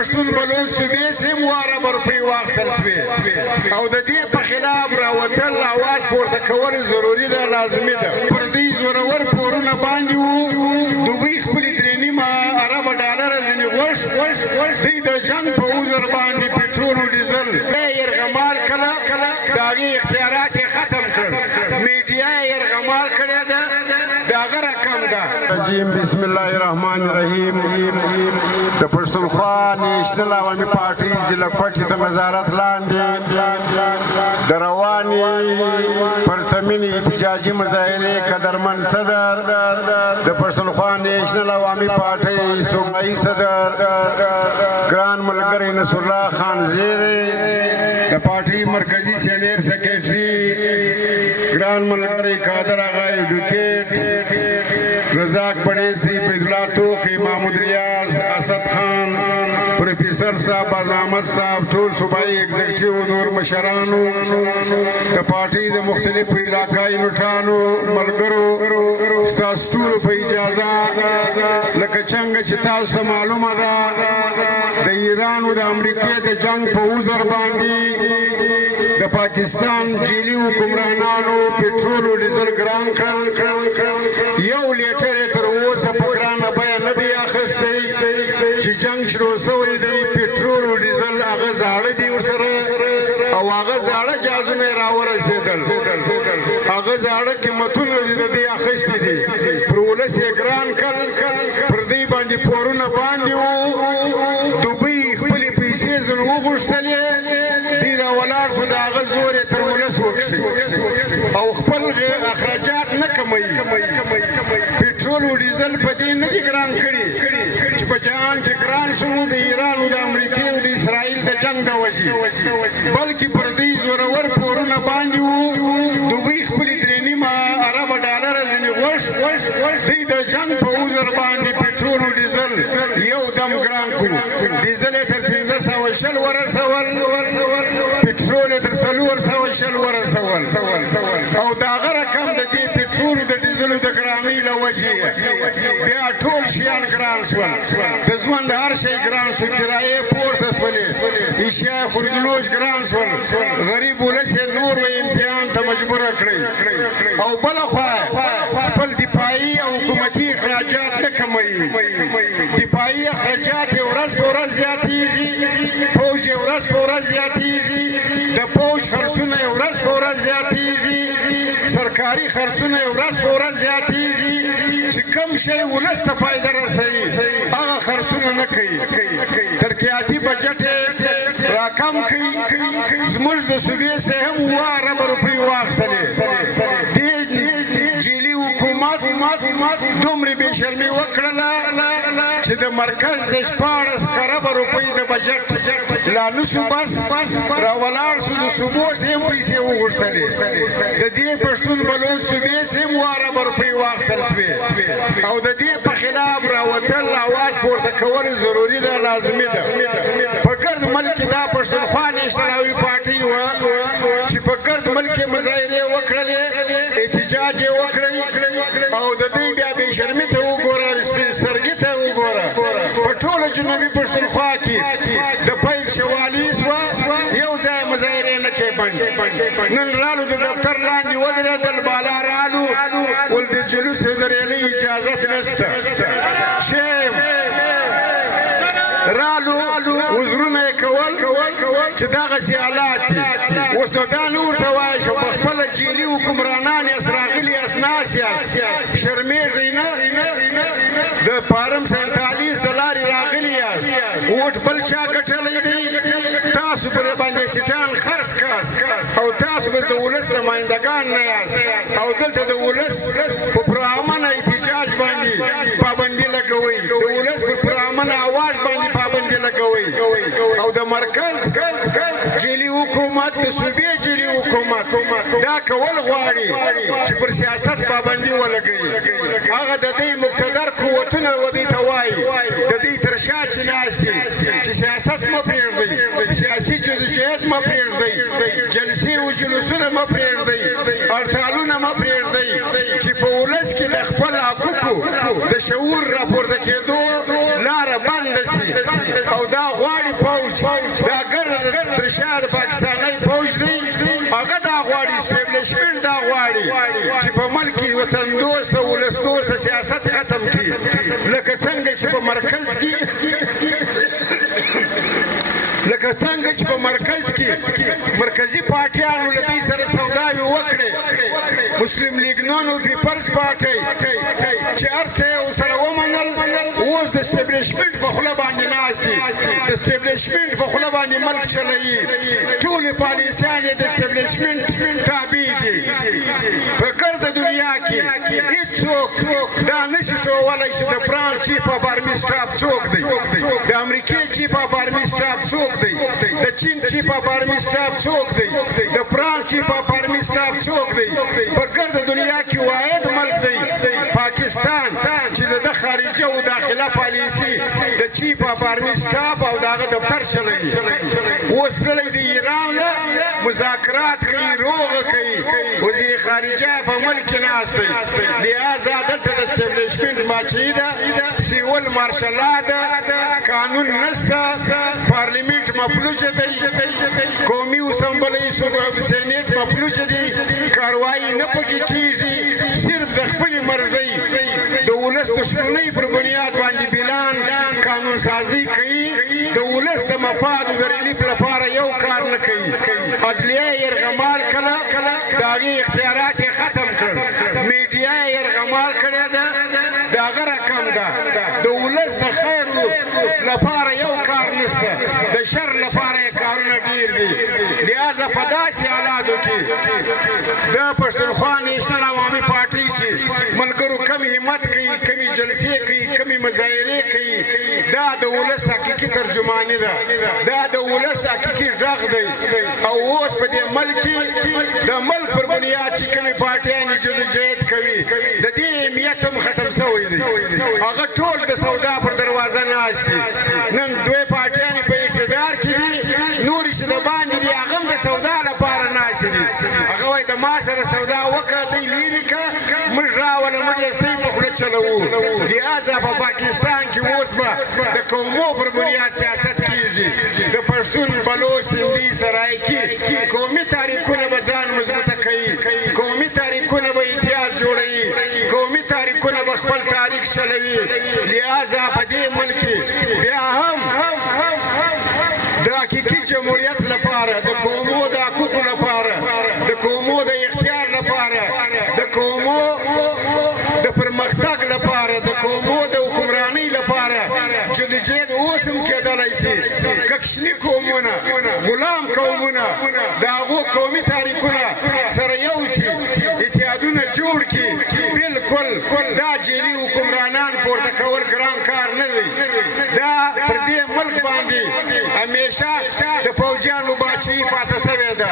پښتون بلوچ صوبې سیم واره به روپۍ واخیستل شوې او د دې په خلاف راوتل اواز پورته کول ضروري ده لازمي ده پر دې زورور پورونه باندې وو دوی خپلې درې نیمه اربه ډالره ځینې غوښت دوی د جنګ په وزر باندې پټرول او ډیزل یرغمال کله د هغې اختیارات یې ختم کړ میډیا یې یرغمال کړې ده د هغه رقم ده بسم الله الرحمن الرحیم د پښتونخوا نیشنل عوامي پارټي ضلع کوټې د نظارت لاندې د روانې پرتمینې احتجاجي مظاهرې قدرمن صدر د پښتونخوا نیشنل عوامي پارټۍ صوبایي صدر ګران ملګری نصرالله خان زیری د پارټۍ مرکزي سینیر سیکرټري ګران ملګری قادر آغا ایډوکیټ رزاق بڑیسی بیداللہ توخی محمود ریاض اسد خان پروفیسر صاحب باز احمد صاحب ټول صوبائی ایگزیکٹیو نور مشرانو د پارټۍ د مختلفو علاقائی نوټانو ملګرو ستاسو ټولو په اجازه لکه څنګه چې تاسو ته معلومه ده د ایران او د امریکې د جنګ په وزر باندې د پاکستان جیلی حکمرانانو پټرول او ډیزل ګران کړل یو لیټر یې تر اوسه په ګرانه بیه نه دی اخیستی چې جنګ شروع سوی دی پټرول او ډیزل هغه زاړه دي ورسره او هغه زاړه جهازونه یې راورسېدل هغه زاړه قیمتونه دي د دې اخیستي دي پر ولس یې ګران کړل پر دې باندې پورونه باندې وو دوبۍ خپلې پیسې ځنه وغوښتلې دی راولاړ شو د هغه زور یې تر ولس وکړي او خپل اخراجات نه کموي پټرول او ډیزل په دې نه دي ګران کړي چې په جهان کې ګران شو د ایران او د امریکې او د اسرائیل د جنګ د وجې بلکې پر دې زورور پورونه باندې وو دوی خپلې درې نیمه اربه ډالره ځینې غوښت دوی د جنګ په وزر باندې پټرول او ډیزل یو دم ګران کړو ډیزل یې تر 550 ورسول پټرول یې تر 450 ورسول او د هغه رقم د دې پټرول د ډیزلو د ګرانۍ له وجې بیا ټول شیان ګران شول د ژوند هر شی ګران شو کرایې پورته شولې اشیاء خورګلوش ګران شول غریب ولس یې نور و امتحان ته مجبوره کړئ او بله خوا خپل دفاعي او حکومتي اخراجات نه کموي دفاعي اخراجات یې ورځ په ورځ زیاتېږي فوج یې ورځ په ورځ زیاتېږي د فوج خرڅونه یې ورځ په ورځ زیاتېږي سرکاري خرڅونه یې ورځ په ورځ زیاتېږي چې کوم شی ولس ته فایده رسوي هغه خرڅونه نه کوي ترقیاتي بجټ یې راکم کوي زموږ د صوبې څخه هم 2 اربه روپۍ واخیستلې دې جیلي حکومت دومره بې شرمي وکړله چې د مرکز د 14 اربه روپۍ د بجټ لا نسو بس راولاړ شو د صوبو څخه هم پیسې وغوښتلې د دې پښتون بلوچ صوبې څخه هم 2 اربه روپۍ واخیستل شوې او د دې په خلاف راوتل اواز پورته کول ضروري ده لازمي ده په ګرد ملک دا پښتونخوا نیشنل عوامي پارټۍ وه چې په ګرد ملک یې مظاهرې وکړلې احتجاج یې وکړی او د دوی بیا بې شرمي ته وګوره سپین سترګي ته وګوره په ټوله جنوبي پښتونخوا کې د پیل شوالي سوه یو ځای مظاهرې نه کې بند نن رالو د دفتر لاندې ودرېدل بالا رالو ول د جلوس د ریلۍ اجازت نشته شیم رالو وزرونه یې کول چې دغسې حالات دي اوس نو دا نه ورته وایه چې په خپله جیلي حکمرانان یاست راغلي یاست ناست یاست شرمېږئ نه د پارم 47 د لارې راغلي یاست ووټ بل چا ګټلی دی تاسو پرې باندې سیټان خرڅ کړ او تاسو بس د ولس نمایندګان نه یاست او دلته د ولس په پرامنه احتجاج باندې پابندي لګوئ د ولس په پرامنه اواز باندې پابندي لګوئ او د مرکز جیلي حکومت د صوبې جیلي حکومت دا کول غواړي چې پر سیاست پابندي ولګوي هغه د دې مقتدر قوتونه ودې ته وایي د دې تر شا چې ناست دي چې سیاست مه پرېږدئ سیاسي جدوجہد مه پرېږدئ جلسې او جلوسونه مه پرېږدئ هړتالونه مه پرېږدئ چې په ولس کې د خپل حقوقو د شعور راپورته کېدو لاره بنده سي او دا غواړي فوج دا ګرد ترشا د پاکستاني فوج دی هغه دا غواړي اسټابلیشمنټ دا غواړي چې په ملک کې وطن دوست او ولس دوست سیاست ختم کړي لکه څنګه چې په مرکز کې لکه څنګه چې په مرکز کې مرکزی پارټیانو له دوی سره سوداوي وکړې مسلم لیگ نون او پیپلز پارټي چې هر څه یې ورسره ومنل اوس د اسټابلیشمنټ په خوله باندې ناست دي د اسټابلیشمنټ په خوله باندې ملک چلوي ټولې پالیسیان یې د اسټابلیشمنټ تابع دي په ګرده دنیا کې هېڅوک دا نشي کولی چې د فرانس چیف اف آرمي سټاف څوک دی د امریکې چیف اف آرمي سټاف څوک دی د چین چیف اف آرمي سټاف څوک دی د فرانس چیف اف آرمي سټاف څوک دی په ګرده دنیا کې واحد ملک دی پاکستان چې د خارجه او داخله پالیسي د چیف اف آرمي سټاف او دغه دفتر چلوي اوس دلته د ایران له مذاکرات کوي روغه کوي وزیر خارجه په ملک کې ناست دی لہذا دلته د اسټابلیشمنټ ماچی ده سیول مارشلا ده قانون نشته پارلیمنت مفلوجه دی قومي اسمبلی سینیټ مفلوجه دی کاروایی نه پکې کیږي صرف د خپلې مرضۍ د ولس دښمنۍ پر بنیاد باندې بیلان قانون سازي کوي د ولس د مفادو د ریلیف لپاره یو کار نه کوي عدلیه یرغمال کله د هغې اختیارات یې ختم کړ میډیا یې یرغمال کړې ده د هغه رقم ده د ولس د خیر لپاره یو کار نشته د شر لپاره یې کارونه ډېر دي لہذا په داسې حالاتو کې د پښتونخوا نیشنل عوامي پارټۍ چې ملګرو کم همت کوي کمی جلسې کوي کمی مظاهرې کوي دا د ولس حقیقي ترجماني ده دا د ولس حقیقي غږ دی او اوس په دې ملک کې د ملک پر بنیاد چې کومې پارټیانې جدوجہد کوي د دې اهمیت هم ختم شوی دی هغه ټول د سودا پر دروازه ناست دي نن دوی پارټیانې په اقتدار کې دي نورې چې د باندې دي هغه هم د سودا لپاره ناست دي هغه وایي د ما سره سودا وکړه دی لرې که موږ راوله موږ رسۍ په خوله چلوو لہذا په پاکستان کې اوس به د قومو پر بنیاد سیاست کیږي د پښتون بلوچ سندي سرایکي قومي تاریخونه به ځان مضبوطه کوي قومي تاریخونه به اتحاد جوړوي قومي تاریخونه به خپل تاریخ چلوي لہذا په دې ملک بیا هم د حقیقي جمهوریت لپاره د قومو د حقوقو لپاره د قومو د اختیار لپاره د قومو د پرمختګ لپاره د قومو د حکمرانۍ لپاره جدوجہد اوس هم کېدلی شي ککشني قومونه غلام قومونه د هغو قومي تاریخونه سره یو شي اتحادونه جوړ کړي بالکل دا جعلي حکمرانان پورته کول ګران کار نه دی دا پر دې ملک باندې همیشه د پوځیانو باچایي پاته شوې ده